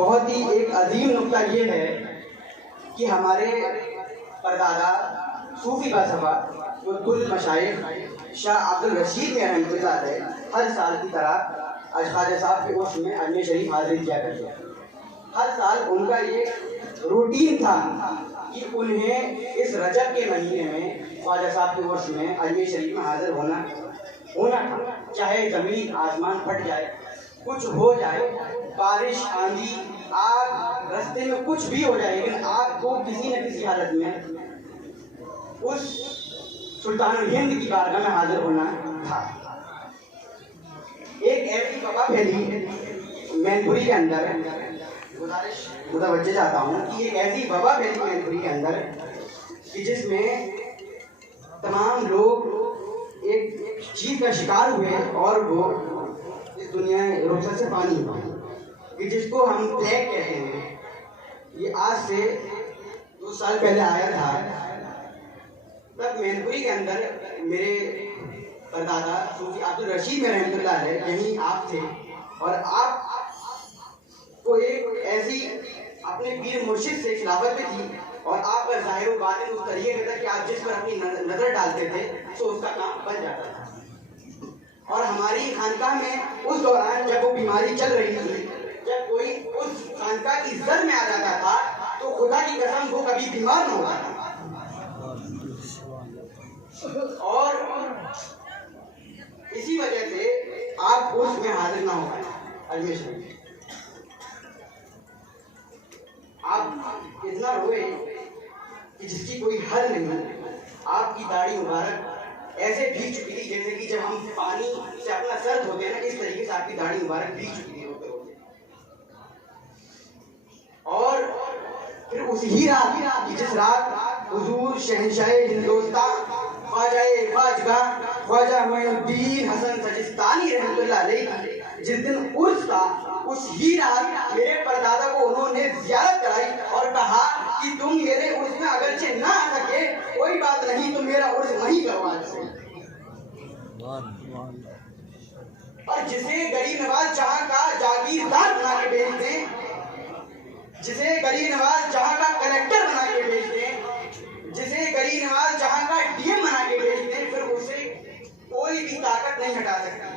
बहुत ही एक अजीम नुक्ता ये है कि हमारे परदादा सूफी फलसफा कुल मशाइख शाह अब्दुल रशीद में रहमतुल्लाह अलैह हर साल की तरह ख्वाजा साहब के उर्स में अजमेर शरीफ हाजिर किया करते हैं। हर साल उनका ये रूटीन था कि उन्हें इस रजब के महीने में ख्वाजा साहब के उर्स में अजमेर शरीफ में हाजिर होना था। चाहे ज़मीन आसमान फट जाए, कुछ हो जाए, बारिश आंधी आग रास्ते में कुछ भी हो जाए, लेकिन आपको किसी न किसी हालत में उस सुल्तानुल हिंद की बारगाह में हाजिर होना था। एक ऐसी वबा फैली मैनपुरी के अंदर, गुजारिश मुतवज्जे चाहता हूँ कि एक ऐसी वबा फैली मैनपुरी के अंदर कि जिसमें तमाम लोग एक चीज का शिकार हुए और वो इस दुनिया रुखसत से पानी हुआ कि जिसको हम प्लेग कहते हैं। ये आज से 2 साल पहले आया था। तब मैनपुरी के अंदर मेरे परदादा सूफी अब्दुल रशीद में रहमतुल्लाह अलैह यहीं आप थे और आप को एक ऐसी अपने पीर मुर्शिद से खिलाफत भी थी और आपका ज़ाहिर बातिन उस तरीके का था कि आप जिस पर अपनी नज़र डालते थे तो उसका काम बन जाता था। और हमारी खानकाह में उस दौरान जब वो बीमारी चल रही थी, जब कोई उस खानकाह की जद में आ जाता था तो खुदा की कसम वो कभी बीमार न होता था। और इसी वजह से आप उसमें हाजिर ना हो पाए अजमेर शरीफ। आप इतना रोए कि जिसकी कोई हद नहीं। आपकी दाढ़ी मुबारक ऐसे भीग चुकी थी जैसे कि जब हम पानी से अपना सर धोते हैं ना, इस तरीके से आपकी दाढ़ी मुबारक भीग चुकी थी रोते रोते। और फिर उसी रात जिस रात हुजूर शहंशाह हिंदुस्तान ख्वाजा मोइनुद्दीन हसन सजिस्तानी रहमतुल्लाह अलैह जिस दिन उर्स था, उस ही रात मेरे परदादा को उन्होंने ज़ियारत कराई और कहा कि तुम मेरे उर्स में अगरचे ना आ सके कोई बात नहीं, तुम मेरा उर्स वहीं करवा दो। और जिसे गरीब नवाज जहां का जागीरदार बना के भेज दें, जिसे गरीब नवाज जहां का कलेक्टर बना के भेज दें, जिसे गरीब नवाज जहां का डीएम बना के भेज दें, फिर उसे कोई भी ताकत नहीं हटा सकती।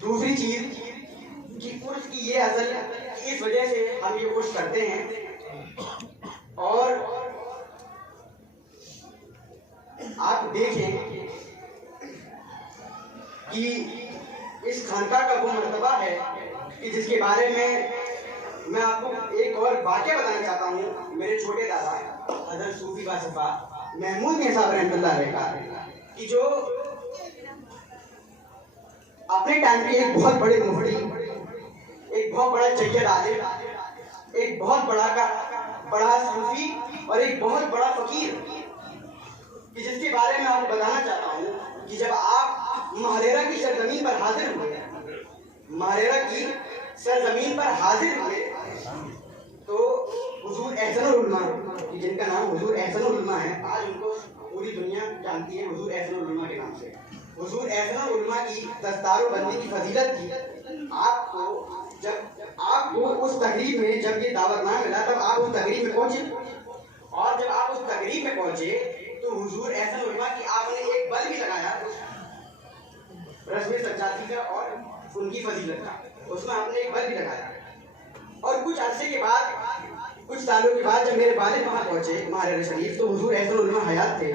दूसरी चीज कि उर्स की ये असल इस वजह से हम ये कुछ करते हैं। और आप देखें कि इस खानका का वो मर्तबा है कि जिसके बारे में मैं आपको एक और वाक़या बताना चाहता हूँ। मेरे छोटे दादा हज़रत सूफी फलसफा महमूद मियां साहब रहमतुल्लाह अलैह का कि जो अपने टाइम के एक बहुत बड़े मुफ्ती, एक बहुत बड़ा जय्यद आलिम, एक बहुत बड़ा सूफी और एक बहुत बड़ा फकीर कि जिसके बारे में आपको बताना चाहता हूँ कि जब आप महारेरा की सरजमीन पर हाजिर हुए, महारेरा की सरजमीन पर हाजिर हुए तो हुजूर एहसनुल उलमा, जिनका नाम हुजूर एहसनुल उलमा है, आज उनको पूरी दुनिया जानती है हुजूर एहसनुल उलमा के नाम से। हुजूर एहसनुल उलमा की दस्तारोबंदी की फजीलत थी। आपको उस तकरीब में जब ये दावतनामा मिला तब आप उस तकरीब में पहुंचे और जब आप उस तकरीब में पहुंचे तो हुजूर एहसनुल उलमा की आपने एक बल भी लगाया रस्म सज्जादी का और उनकी फजीलत का, उसमें आपने एक बल भी लगाया। और कुछ अरसे के बाद, कुछ सालों के बाद जब मेरे वालिद वहाँ पहुंचे महारेरा शरीफ, तो हुजूर एहसनुल उलमा हयात थे।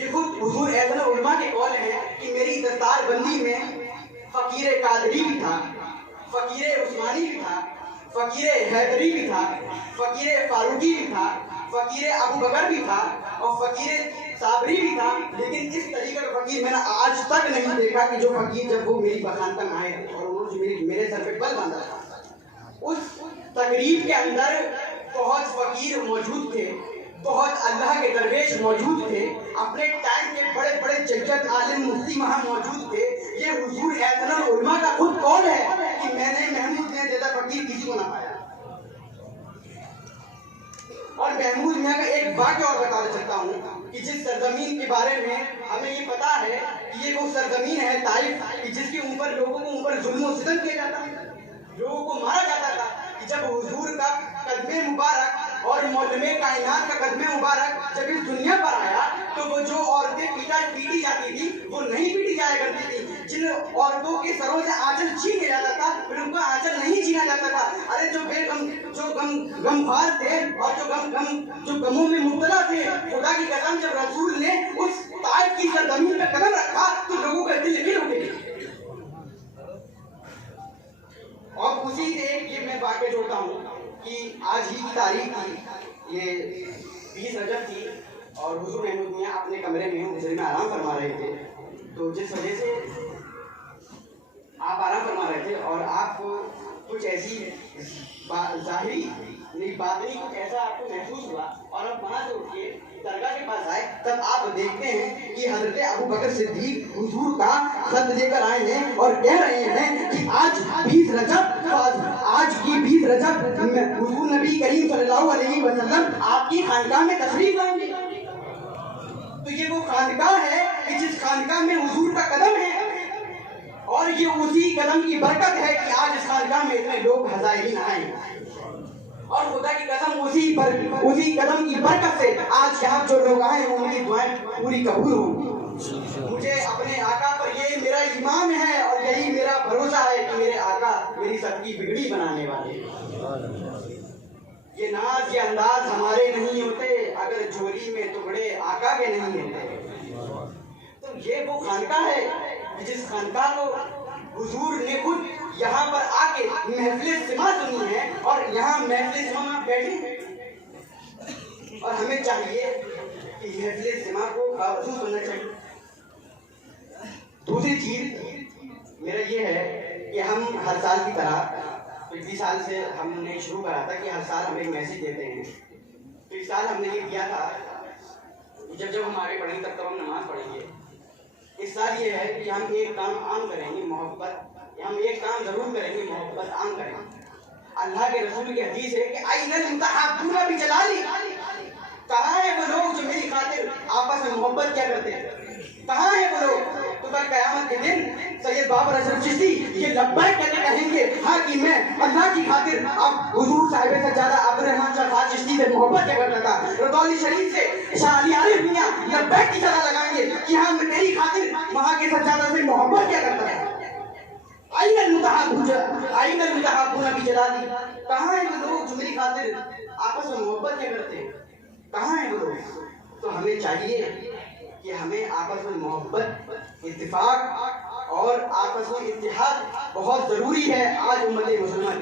ये खुद हुजूर एहसनुल उलमा के कौल हैं कि मेरी दस्तारबंदी में फकीर कादरी भी था, फकीर उस्मानी भी था, फकीर हैदरी भी था, फकीर फारूकी भी था, फकीर अबू बकर भी था और फकीर साबरी भी था। लेकिन इस तरीके का फकीर मैंने आज तक नहीं देखा कि जो फकीर जब वो मेरी बखान तक आए और उन्होंने मेरे सर पे बल बांधा था। उस तकरीब के अंदर बहुत फकीर मौजूद थे, बहुत अल्लाह के दरवेश मौजूद थे, अपने टाइम के बड़े बड़े जय्यद आलिम मुफ्ती वहाँ मौजूद थे। ये हुजूर एहसनुल उलमा का खुद कौल है कि मैंने महमूद ने जैसा फकीर किसी को ना पाया। और महमूद मियां का एक वाक़या और बता सकता हूँ कि जिस सरजमीन के बारे में हमें ये पता है कि ये वो सरजमीन है ताइफ, कि जिसके ऊपर लोगों को ऊपर जुल्म और सितम कि जब हुजूर का कदमे मुबारक और मौलमे कायनात का कदमे मुबारक जब इस दुनिया पर आया तो वो जो औरतें पीटी जाती थी वो नहीं पीटी जाया करती थी। जिन औरतों के सरों से आंचल छीन लिया जाता था फिर उनका आंचल नहीं छीना जाता था। अरे जो गमखार थे और जो गमों में मुब्तला थे, खुदा की कसम जब रसूल ने उस ताइफ की सरजमीन पर कदम रखा तो लोगों का दिल हिल उठे। और उसी से ये मैं वाक़या जोड़ता हूँ कि आज ही की तारीख थी, ये 20 रजब थी और हुजूर महमूद मियां अपने कमरे में हुजूर में आराम फरमा रहे थे। तो जिस वजह से आप आराम फरमा रहे थे और आपको कुछ ऐसी जाहिरी नहीं बातनी कुछ ऐसा आपको महसूस हुआ और आप वहाँ से उठ के दरगाह के पास आए, तब आप देखते हैं कि हजरत अबू बकर सिद्दीक हुजूर का खत लेकर आए हैं और कह रहे हैं कि आज 20 रजब हुजूर नबी करीम सल्लल्लाहु अलैहि वसल्लम आपकी खानकाह में तशरीफ लाएंगे। तो ये वो खानकाह है कि जिस खानकाह में हुजूर का कदम है और ये उसी कदम की बरकत है कि आज इस खानकाह में इतने लोग हज़ारिन आए और खुदा की कसम उसी कदम की बरकत से आज यहाँ जो लोग आए हैं उनकी दुआएं पूरी कबूल होंगी। मुझे अपने आका पर ये मेरा ईमान है और यही मेरा भरोसा है कि मेरे आका मेरी सबकी बिगड़ी बनाने वाले। ये नाज ये अंदाज हमारे नहीं होते अगर झोली में टुकड़े आका के नहीं होते। तो ये वो खानकाह है जिस खानकाह को हुजूर ने खुद यहाँ पर आके महफिल सिमा सुनी है और यहाँ महफिल सिमा में बैठे और हमें चाहिए कि महफिल सिमा को बावजूद सुनना चाहिए। दूसरी चीज मेरा ये है कि हम हर साल की तरह पिछले साल से हमने शुरू करा था कि हर साल हम एक मैसेज देते हैं। तो इस साल हमने ये किया था जब हम आगे बढ़ेंगे तब हम नमाज पढ़ेंगे। इस साल ये है कि हम एक काम आम करेंगे मोहब्बत, हम एक काम जरूर करेंगे मोहब्बत आम करेंगे। अल्लाह के रसूल की हदीस है कि आइनल मुतहब्बूना बिजलाली, कहाँ है वो लोग जो मेरी खातिर आपस में मोहब्बत क्या करते हैं, कहाँ है वो लोग। तो कल क़यामत के दिन सैयद बाबर अशरफ चिश्ती ये लब्बैक करके कहेंगे हाँ कि मैं अल्लाह की खातिर अब हुजूर साहिब से ज्यादा अब्दुर्रहमान शाह ख़ास चिश्ती से मोहब्बत क्या करता था। रदौली शरीफ से शाह अली आरिफ मियां लब्बैक की तरह लगाएंगे कि हाँ मैं तेरी खातिर वहाँ के सज्जादा से मोहब्बत क्या करता था। आइनल मुतहब्बूना बिजलाली, कहाँ है वो लोग जो मेरी खातिर आपस में मोहब्बत क्या करते हैं, कहाँ है वो लोग। तो हमें चाहिए कि हमें आपस में मोहब्बत इत्तेफाक और आपस में इत्तेहाद बहुत ज़रूरी है आज उम्मत मुसलमान